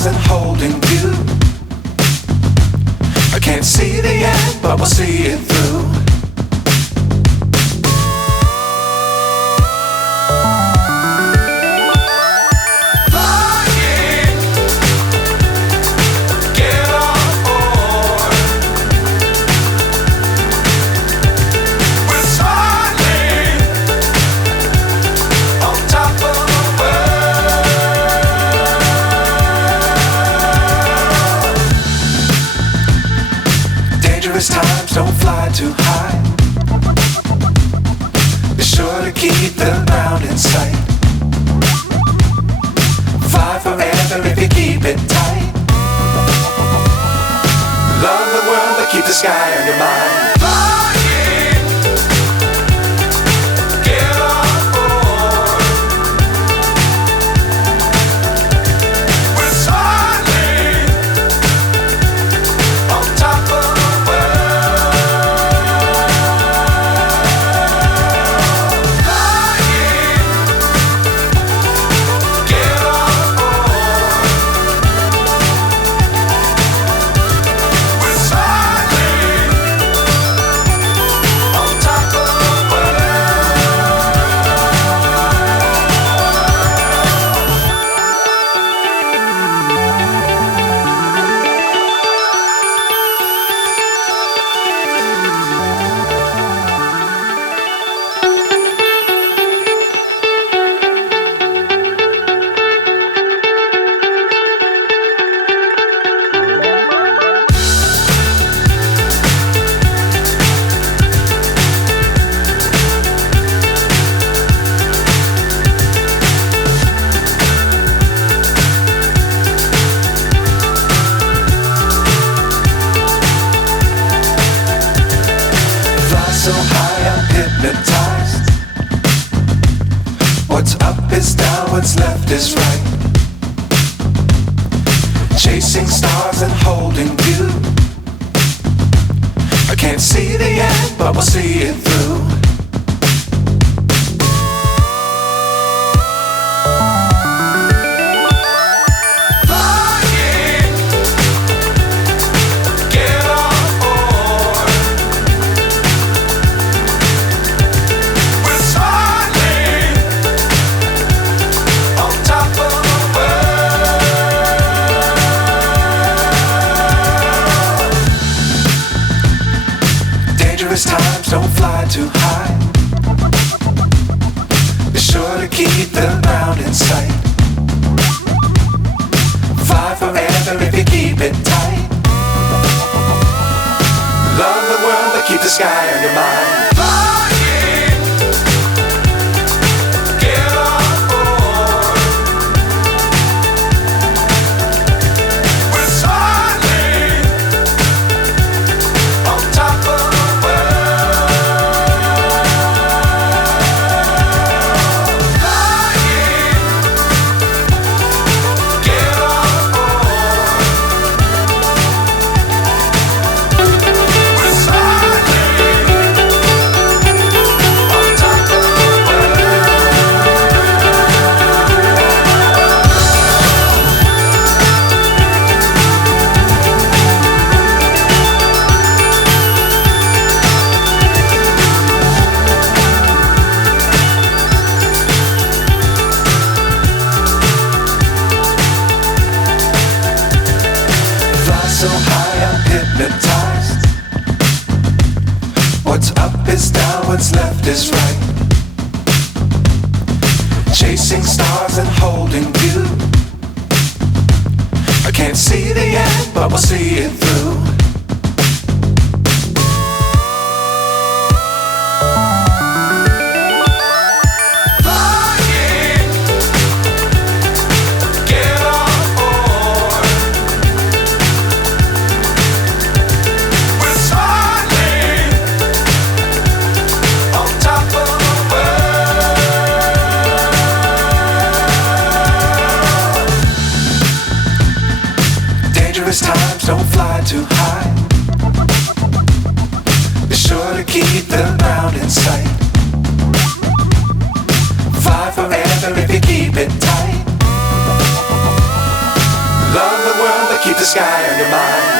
stars and holding you. I can't see the end, but we'll see it through. Times don't fly too high. Be sure to keep the ground in sight. Fly forever if you keep it tight. Love the world but keep the sky on your mind. So high I'm hypnotized. What's up is down, what's left is right. Chasing stars and holding you. I can't see the end, but we'll see it through. Times don't fly too high. Be sure to keep the ground in sight. Fly forever if you keep it tight. Love the world but keep the sky on your mind. So high I'm hypnotized. What's up is down, what's left is right. Chasing stars and holding you. I can't see the end, but we'll see it through. Times don't fly too high. Be sure to keep the ground in sight. Fly forever if you keep it tight. Love sky on your mind.